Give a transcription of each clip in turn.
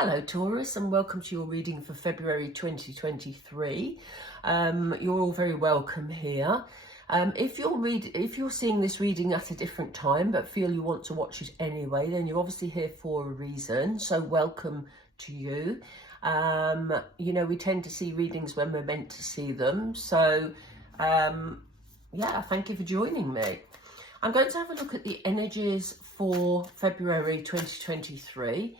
Hello Taurus, and welcome to your reading for February 2023. You're all very welcome here. If you're seeing this reading at a different time but feel you want to watch it anyway, then you're obviously here for a reason, so welcome to you. We tend to see readings when we're meant to see them, so yeah, thank you for joining me. I'm going to have a look at the energies for February 2023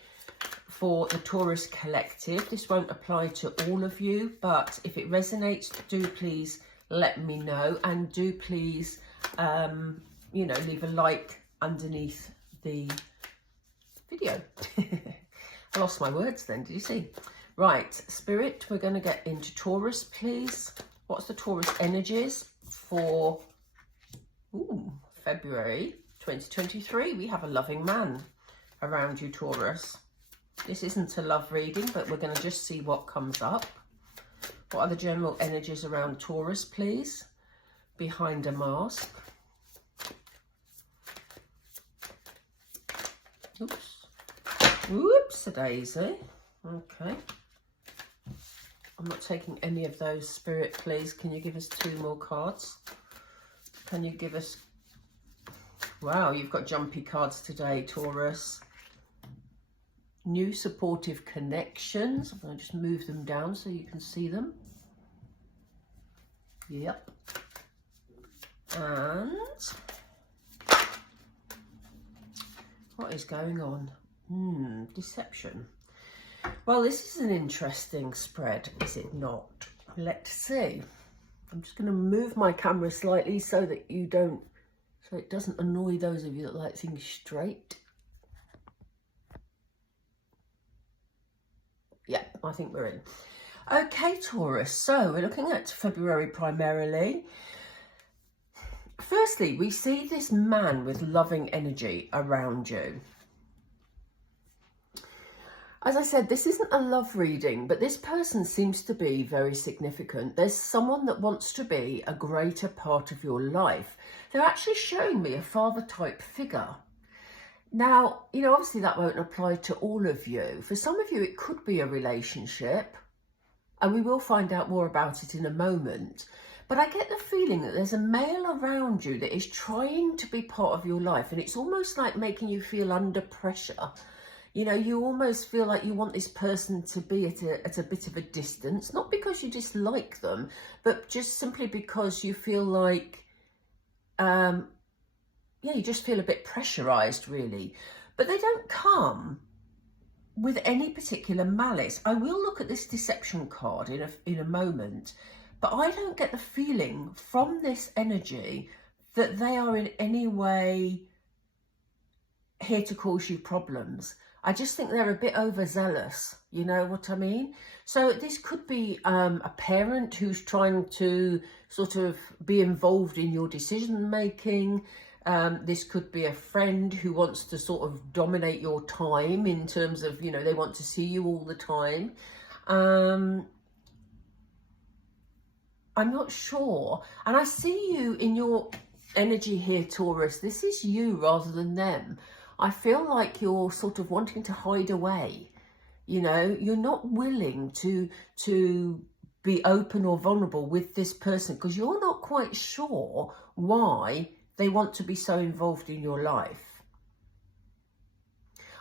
for the Taurus collective. This won't apply to all of you, but if it resonates, do please let me know, and do please leave a like underneath the video. I lost my words then, did you see? Right, Spirit, we're going to get into Taurus, please. What's the Taurus energies for February 2023? We have a loving man around you, Taurus. This isn't a love reading, but we're going to just see what comes up. What are the general energies around Taurus, please? Behind a mask. Oops, a daisy. Okay. I'm not taking any of those, Spirit, please. Can you give us 2 more cards? Can you give us... Wow, you've got jumpy cards today, Taurus. New supportive connections. I'm going to just move them down so you can see them. Yep. And what is going on? Deception. Well, this is an interesting spread, is it not? Let's see. I'm just going to move my camera slightly so that it doesn't annoy those of you that like things straight. Yeah, I think we're in. Okay, Taurus, so we're looking at February primarily. Firstly, we see this man with loving energy around you. As I said, this isn't a love reading, but this person seems to be very significant. There's someone that wants to be a greater part of your life. They're actually showing me a father type figure. Now, obviously that won't apply to all of you. For some of you, it could be a relationship, and we will find out more about it in a moment. But I get the feeling that there's a male around you that is trying to be part of your life, and it's almost like making you feel under pressure. You almost feel like you want this person to be at a bit of a distance, not because you dislike them, but just simply because you feel like... you just feel a bit pressurized, really. But they don't come with any particular malice. I will look at this deception card in a moment, but I don't get the feeling from this energy that they are in any way here to cause you problems. I just think they're a bit overzealous, you know what I mean? So this could be a parent who's trying to sort of be involved in your decision making. This could be a friend who wants to sort of dominate your time in terms of, they want to see you all the time. I'm not sure. And I see you in your energy here, Taurus. This is you rather than them. I feel like you're sort of wanting to hide away. You're not willing to be open or vulnerable with this person because you're not quite sure why they want to be so involved in your life.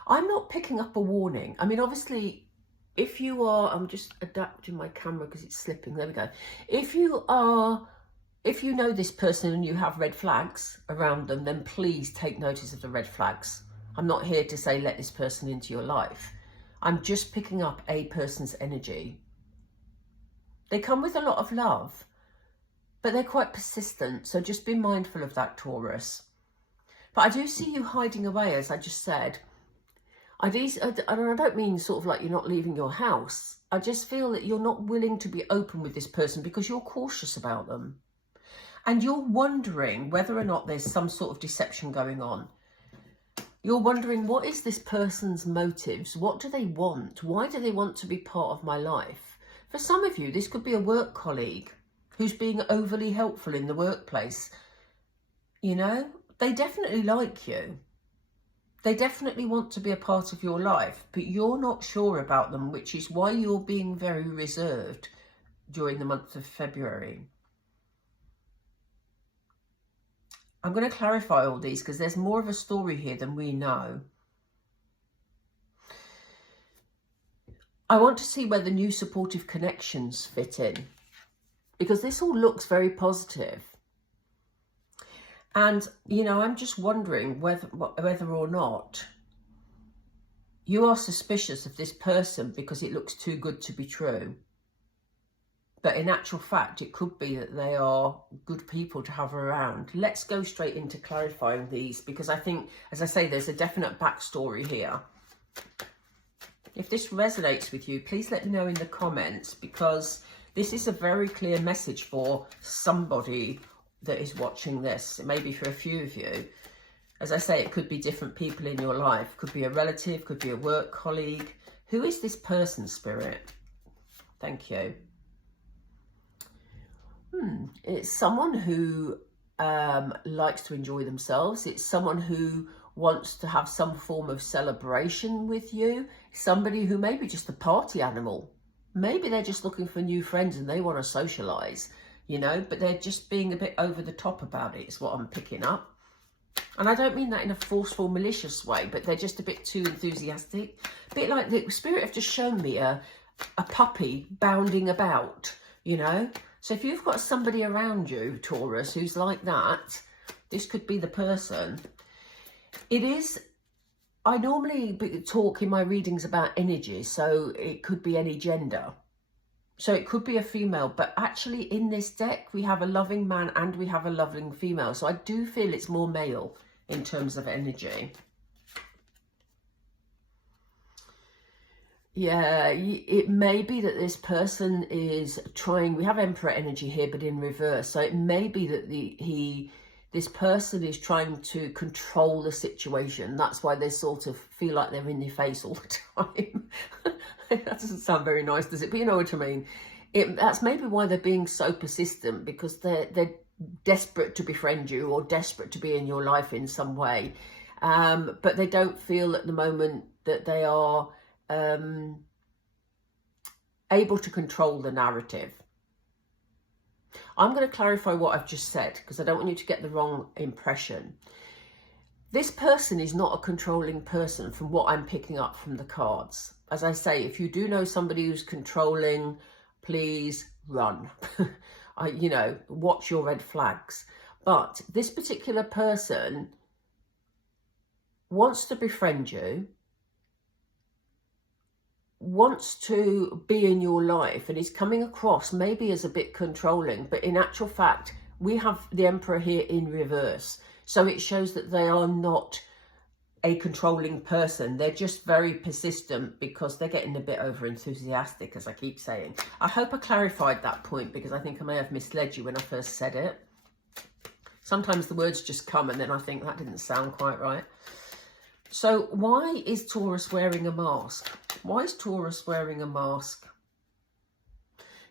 I'm not picking up a warning. I mean, obviously, if you are, I'm just adapting my camera because it's slipping. There we go. If you know this person and you have red flags around them, then please take notice of the red flags. I'm not here to say let this person into your life. I'm just picking up a person's energy. They come with a lot of love, but they're quite persistent, so just be mindful of that, Taurus. But I do see you hiding away, as I just said. I don't mean sort of like you're not leaving your house. I just feel that you're not willing to be open with this person because you're cautious about them. And you're wondering whether or not there's some sort of deception going on. You're wondering, what is this person's motives? What do they want? Why do they want to be part of my life? For some of you, this could be a work colleague who's being overly helpful in the workplace. They definitely like you. They definitely want to be a part of your life, but you're not sure about them, which is why you're being very reserved during the month of February. I'm going to clarify all these because there's more of a story here than we know. I want to see where the new supportive connections fit in, because this all looks very positive. And, you know, I'm just wondering whether or not you are suspicious of this person because it looks too good to be true. But in actual fact, it could be that they are good people to have around. Let's go straight into clarifying these, because I think, as I say, there's a definite backstory here. If this resonates with you, please let me know in the comments, because this is a very clear message for somebody that is watching this. It may be for a few of you. As I say, it could be different people in your life. Could be a relative, could be a work colleague. Who is this person, Spirit? Thank you. It's someone who likes to enjoy themselves. It's someone who wants to have some form of celebration with you. Somebody who may be just a party animal. Maybe they're just looking for new friends and they want to socialize, you know, but they're just being a bit over the top about it, is what I'm picking up. And I don't mean that in a forceful, malicious way, but they're just a bit too enthusiastic. A bit like the Spirit have just shown me a puppy bounding about, you know. So if you've got somebody around you, Taurus, who's like that, this could be the person. It is, I normally talk in my readings about energy, so it could be any gender. So it could be a female, but actually in this deck, we have a loving man and we have a loving female. So I do feel it's more male in terms of energy. Yeah, it may be that this person is trying, we have Emperor energy here, but in reverse. So it may be that this person is trying to control the situation. That's why they sort of feel like they're in your face all the time. That doesn't sound very nice, does it? But you know what I mean. That's maybe why they're being so persistent, because they're desperate to befriend you or desperate to be in your life in some way. But they don't feel at the moment that they are able to control the narrative. I'm going to clarify what I've just said, because I don't want you to get the wrong impression. This person is not a controlling person from what I'm picking up from the cards. As I say, if you do know somebody who's controlling, please run. You know, watch your red flags. But this particular person wants to befriend you, wants to be in your life, and is coming across maybe as a bit controlling, but in actual fact, we have the Emperor here in reverse. So it shows that they are not a controlling person. They're just very persistent because they're getting a bit over enthusiastic, as I keep saying. I hope I clarified that point, because I think I may have misled you when I first said it. Sometimes the words just come and then I think that didn't sound quite right. So why is Taurus wearing a mask? Why is Taurus wearing a mask?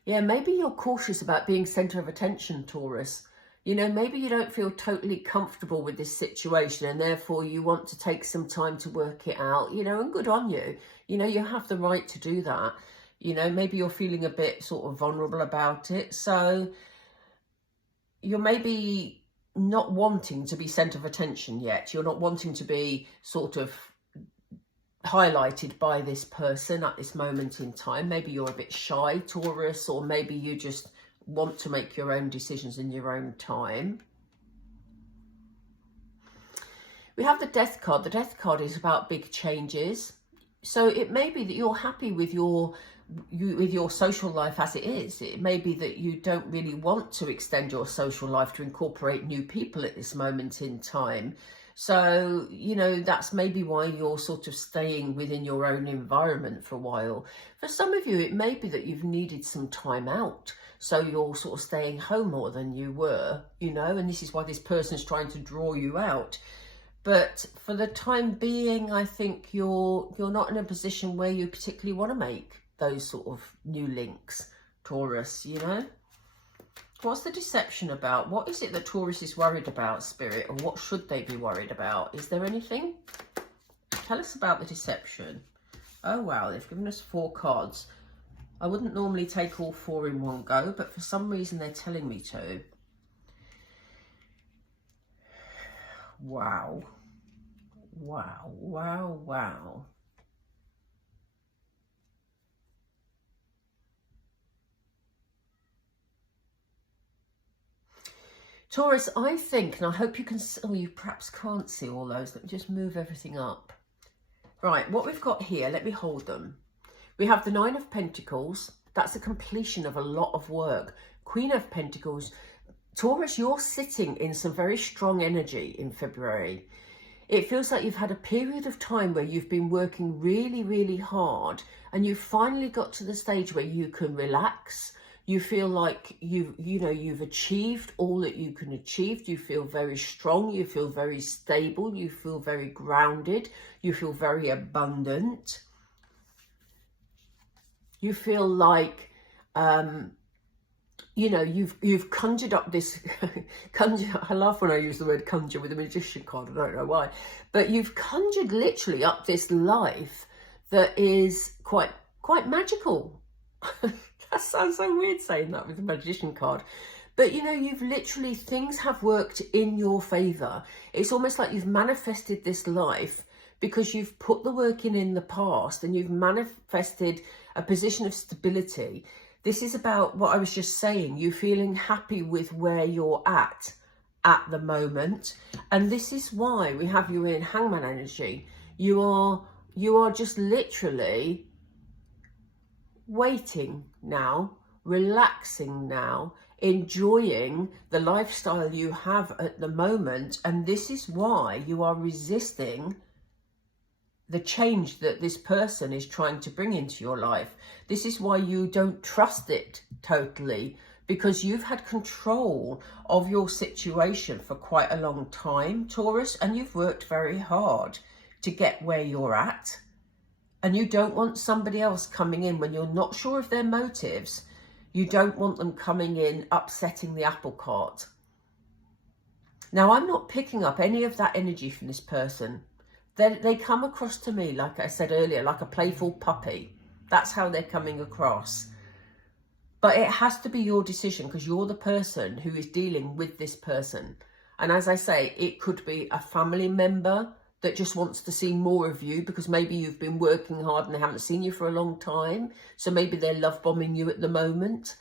Yeah, maybe you're cautious about being centre of attention, Taurus. You know, maybe you don't feel totally comfortable with this situation and therefore you want to take some time to work it out, you know, and good on you. You know, you have the right to do that. You know, maybe you're feeling a bit sort of vulnerable about it. So you're maybe not wanting to be centre of attention yet. You're not wanting to be sort of highlighted by this person at this moment in time. Maybe you're a bit shy, Taurus, or maybe you just want to make your own decisions in your own time. We have the Death card. The Death card is about big changes. So it may be that you're happy with your social life as it is. It may be that you don't really want to extend your social life to incorporate new people at this moment in time. So, you know, that's maybe why you're sort of staying within your own environment for a while. For some of you, it may be that you've needed some time out. So you're sort of staying home more than you were, you know, and this is why this person is trying to draw you out. But for the time being, I think you're not in a position where you particularly want to make those sort of new links, Taurus, you know. What's the deception about? What is it that Taurus is worried about, Spirit? Or what should they be worried about? Is there anything? Tell us about the deception. Oh, wow, they've given us 4 cards. I wouldn't normally take all 4 in one go, but for some reason they're telling me to. Wow. Wow, wow, wow. Taurus, I think, and I hope you can, oh, you perhaps can't see all those. Let me just move everything up. Right, what we've got here, let me hold them. We have the 9 of Pentacles. That's a completion of a lot of work. Queen of Pentacles. Taurus, you're sitting in some very strong energy in February. It feels like you've had a period of time where you've been working really, really hard, and you've finally got to the stage where you can relax. You feel like you've achieved all that you can achieve. You feel very strong. You feel very stable. You feel very grounded. You feel very abundant. You feel like, you've conjured up this, I laugh when I use the word conjure with a magician card, I don't know why, but you've conjured literally up this life that is quite magical. That sounds so weird saying that with a magician card. But, you've literally, things have worked in your favour. It's almost like you've manifested this life because you've put the work in the past, and you've manifested a position of stability. This is about what I was just saying, you feeling happy with where you're at the moment. And this is why we have you in Hangman energy. You are just literally waiting now, relaxing now, enjoying the lifestyle you have at the moment. And this is why you are resisting the change that this person is trying to bring into your life. This is why you don't trust it totally, because you've had control of your situation for quite a long time, Taurus, and you've worked very hard to get where you're at. And you don't want somebody else coming in when you're not sure of their motives. You don't want them coming in upsetting the apple cart. Now, I'm not picking up any of that energy from this person. They come across to me, like I said earlier, like a playful puppy. That's how they're coming across. But it has to be your decision, because you're the person who is dealing with this person. And as I say, it could be a family member that just wants to see more of you because maybe you've been working hard and they haven't seen you for a long time. So maybe they're love bombing you at the moment.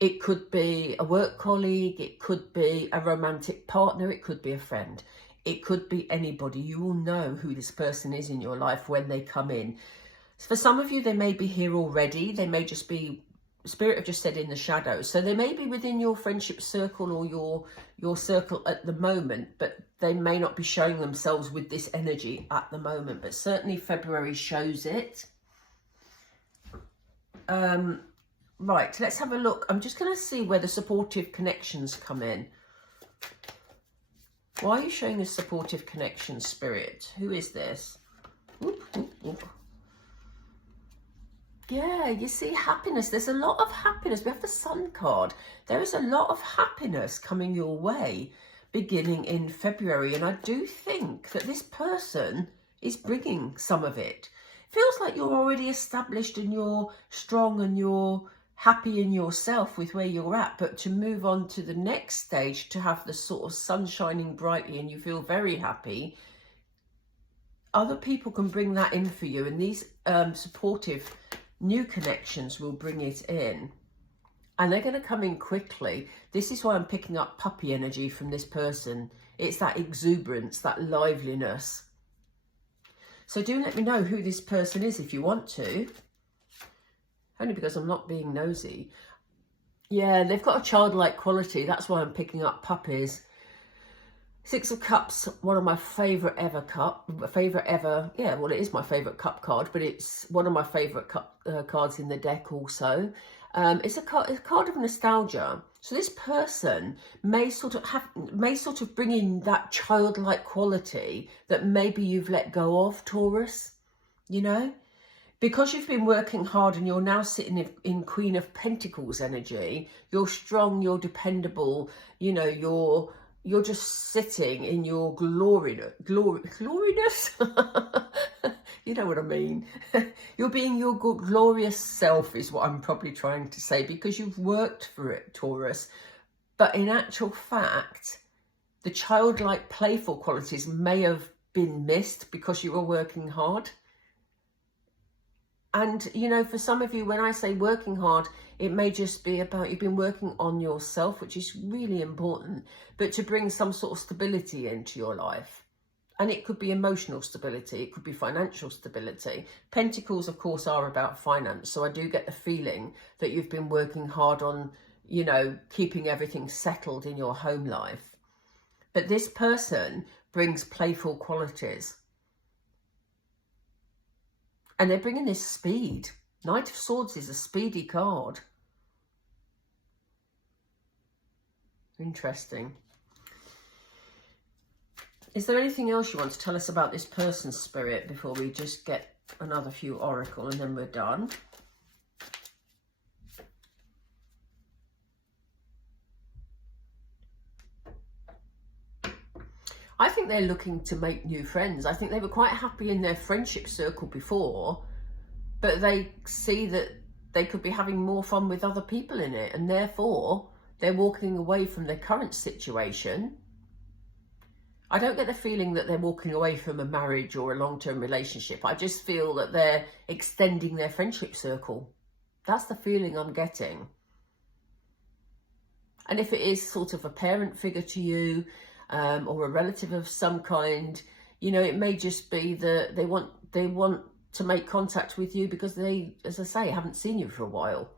It could be a work colleague. It could be a romantic partner. It could be a friend. It could be anybody. You will know who this person is in your life when they come in. For some of you, they may be here already. They may just be, Spirit have just said, in the shadows. So they may be within your friendship circle or your circle at the moment, but they may not be showing themselves with this energy at the moment. But certainly February shows it. Right, let's have a look. I'm just going to see where the supportive connections come in. Why are you showing a supportive connection, Spirit? Who is this? Oop, oop, oop. Yeah, you see happiness. There's a lot of happiness. We have the Sun card. There is a lot of happiness coming your way beginning in February. And I do think that this person is bringing some of it. Feels like you're already established and you're strong and you're happy in yourself with where you're at, but to move on to the next stage, to have the sort of sun shining brightly and you feel very happy, other people can bring that in for you, and these supportive new connections will bring it in, and they're going to come in quickly. This is why I'm picking up puppy energy from this person. It's that exuberance, that liveliness. So do let me know who this person is if you want to. Only because I'm not being nosy. Yeah, they've got a childlike quality. That's why I'm picking up puppies. 6 of Cups, one of my favourite ever yeah, well, it is my favourite cup card, but it's one of my favourite cards in the deck also. It's a card of nostalgia. So this person may sort of bring in that childlike quality that maybe you've let go of, Taurus, you know? Because you've been working hard and you're now sitting in Queen of Pentacles energy, you're strong, you're dependable, you know, you're you're just sitting in your gloriness. You know what I mean. You're being your glorious self is what I'm probably trying to say, because you've worked for it, Taurus. But in actual fact, the childlike playful qualities may have been missed because you were working hard. And, you know, for some of you, when I say working hard, it may just be about you've been working on yourself, which is really important, but to bring some sort of stability into your life. And it could be emotional stability, it could be financial stability. Pentacles, of course, are about finance. So I do get the feeling that you've been working hard on, you know, keeping everything settled in your home life. But this person brings playful qualities. And they're bringing this speed. Knight of Swords is a speedy card. Interesting. Is there anything else you want to tell us about this person's spirit before we just get another few oracle and then we're done? I think they're looking to make new friends. I think they were quite happy in their friendship circle before, but they see that they could be having more fun with other people in it, and therefore they're walking away from their current situation. I don't get the feeling that they're walking away from a marriage or a long-term relationship. I just feel that they're extending their friendship circle. That's the feeling I'm getting. And if it is sort of a parent figure to you, or a relative of some kind, you know, it may just be that they want to make contact with you because they, as I say, haven't seen you for a while.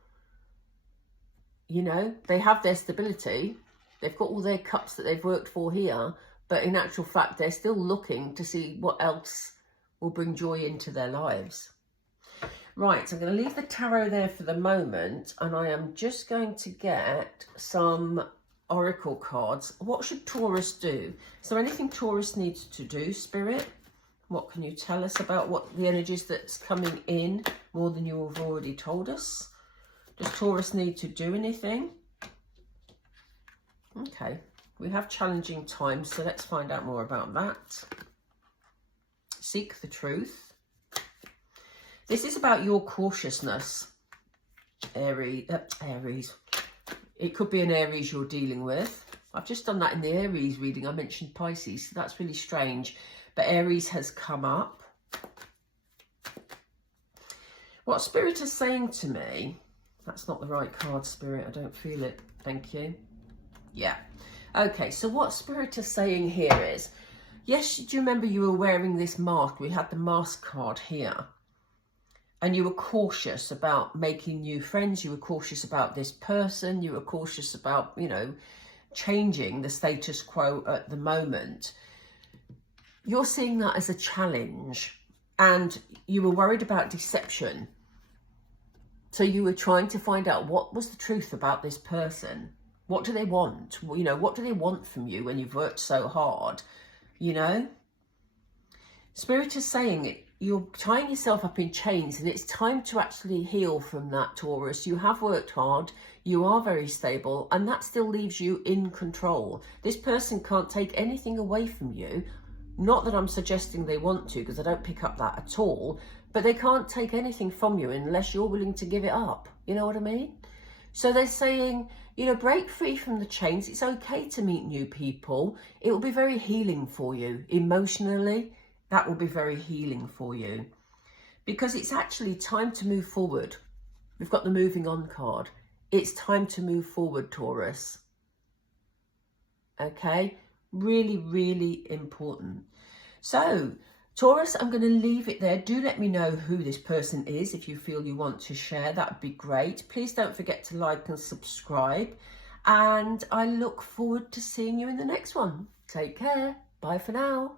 You know, they have their stability, they've got all their cups that they've worked for here, but in actual fact, they're still looking to see what else will bring joy into their lives. Right, so I'm going to leave the tarot there for the moment, and I am just going to get some oracle cards. What should Taurus do? Is there anything Taurus needs to do, Spirit? What can you tell us about what the energies that's coming in, more than you have already told us? Does Taurus need to do anything? Okay, we have challenging times, so let's find out more about that. Seek the truth. This is about your cautiousness, Aries. It could be an Aries you're dealing with. I've just done that in the Aries reading. I mentioned Pisces, so that's really strange. But Aries has come up. What Spirit is saying to me, that's not the right card, Spirit. I don't feel it. Thank you. Yeah. Okay, so what Spirit is saying here is, yes, do you remember you were wearing this mask? We had the mask card here. And you were cautious about making new friends. You were cautious about this person. You were cautious about, you know, changing the status quo at the moment. You're seeing that as a challenge. And you were worried about deception. So you were trying to find out what was the truth about this person. What do they want? You know, what do they want from you when you've worked so hard? You know? Spirit is saying you're tying yourself up in chains, and it's time to actually heal from that, Taurus. You have worked hard, you are very stable, and that still leaves you in control. This person can't take anything away from you. Not that I'm suggesting they want to, because I don't pick up that at all, but they can't take anything from you unless you're willing to give it up. You know what I mean? So they're saying, you know, break free from the chains. It's okay to meet new people. It will be very healing for you emotionally. That will be very healing for you, because it's actually time to move forward. We've got the moving on card. It's time to move forward, Taurus. Okay, really, really important. So, Taurus, I'm going to leave it there. Do let me know who this person is if you feel you want to share. That would be great. Please don't forget to like and subscribe. And I look forward to seeing you in the next one. Take care. Bye for now.